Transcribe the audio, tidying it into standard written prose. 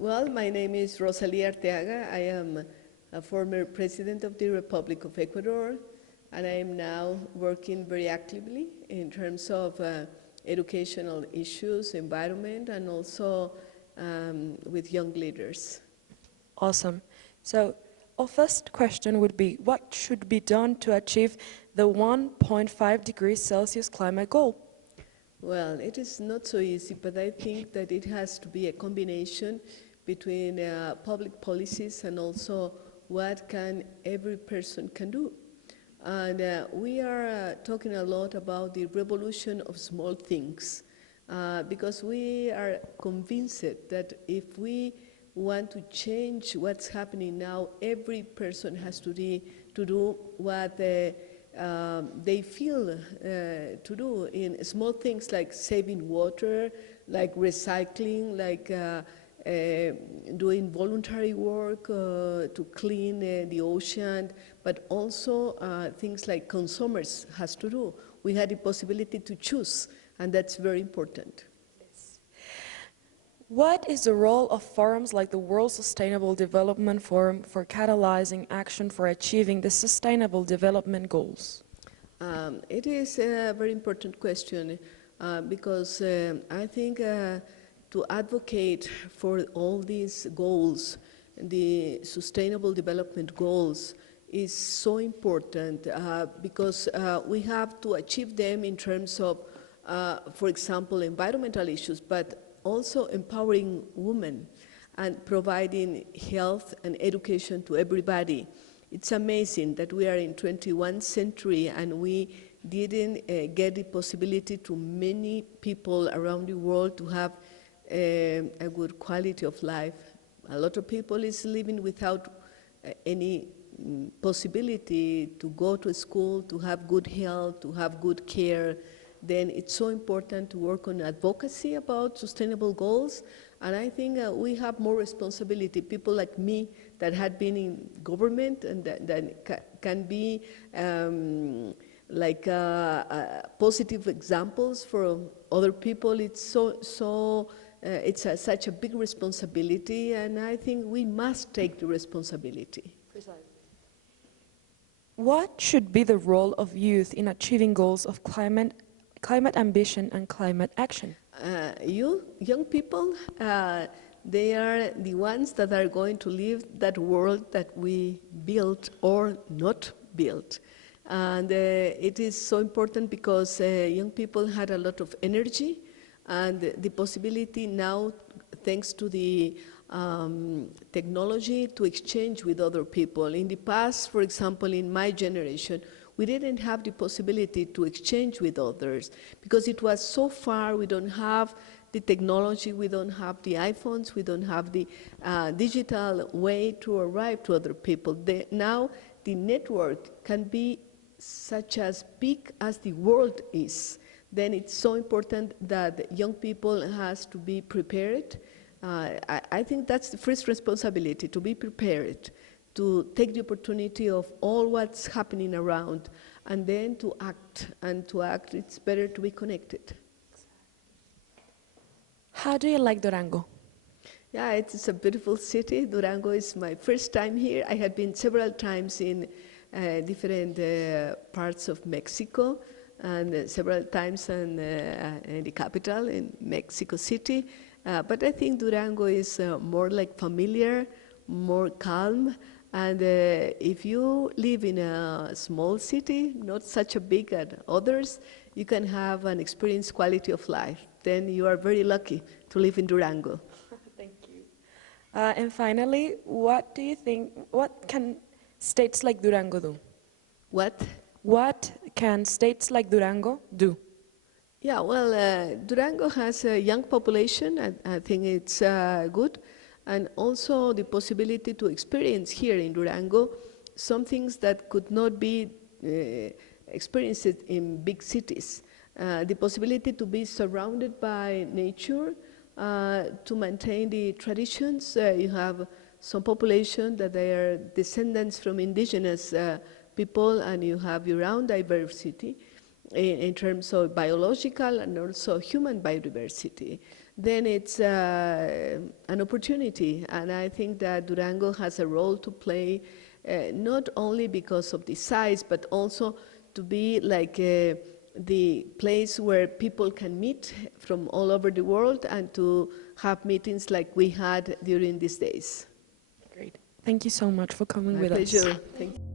Well, my name is Rosalía Arteaga. I am a former president of the Republic of Ecuador, and I am now working very actively in terms of educational issues, environment, and also with young leaders. Awesome. So our first question would be, what should be done to achieve the 1.5 degrees Celsius climate goal? Well, it is not so easy, but I think that it has to be a combination between public policies and also what can every person can do. And we are talking a lot about the revolution of small things because we are convinced that if we want to change what's happening now, every person has to do what they feel to do in small things like saving water, like recycling, like doing voluntary work to clean the ocean, but also things like consumers has to do. We had the possibility to choose, and that's very important. What is the role of forums like the World Sustainable Development Forum for catalyzing action for achieving the Sustainable Development Goals? It is a very important question because I think to advocate for all these goals, the Sustainable Development Goals, is so important because we have to achieve them in terms of, for example, environmental issues, but also empowering women and providing health and education to everybody. It's amazing that we are in 21st century and we didn't get the possibility to many people around the world to have a good quality of life. A lot of people is living without any possibility to go to school, to have good health, to have good care. Then it's so important to work on advocacy about sustainable goals. And I think we have more responsibility. People like me that had been in government and that can be like positive examples for other people. It's such a big responsibility, and I think we must take the responsibility. Precisely. What should be the role of youth in achieving goals of climate ambition and climate action? Young people, they are the ones that are going to live that world that we built or not built. And it is so important because young people had a lot of energy and the possibility now, thanks to the technology, to exchange with other people. In the past, for example, in my generation, we didn't have the possibility to exchange with others because it was so far. We don't have the technology, we don't have the iPhones, we don't have the digital way to arrive to other people. Now the network can be such as big as the world is. Then it's so important that young people has to be prepared. I think that's the first responsibility, to be prepared, to take the opportunity of all what's happening around, and then to act. And to act, it's better to be connected. How do you like Durango? Yeah, it's a beautiful city. Durango is my first time here. I had been several times in different parts of Mexico, and several times in the capital, in Mexico City. But I think Durango is more like familiar, more calm. And if you live in a small city, not such a big as others, you can have an experienced quality of life. Then you are very lucky to live in Durango. Thank you. And finally, what do you think, what can states like Durango do? What? What can states like Durango do? Yeah, well, Durango has a young population, and I think it's good. And also the possibility to experience here in Durango some things that could not be experienced in big cities. The possibility to be surrounded by nature, to maintain the traditions. You have some population that they are descendants from indigenous people, and you have your own diversity in terms of biological and also human biodiversity. then it's an opportunity. And I think that Durango has a role to play, not only because of the size, but also to be like the place where people can meet from all over the world and to have meetings like we had during these days. Great. Thank you so much for coming with us. My pleasure. Thank you.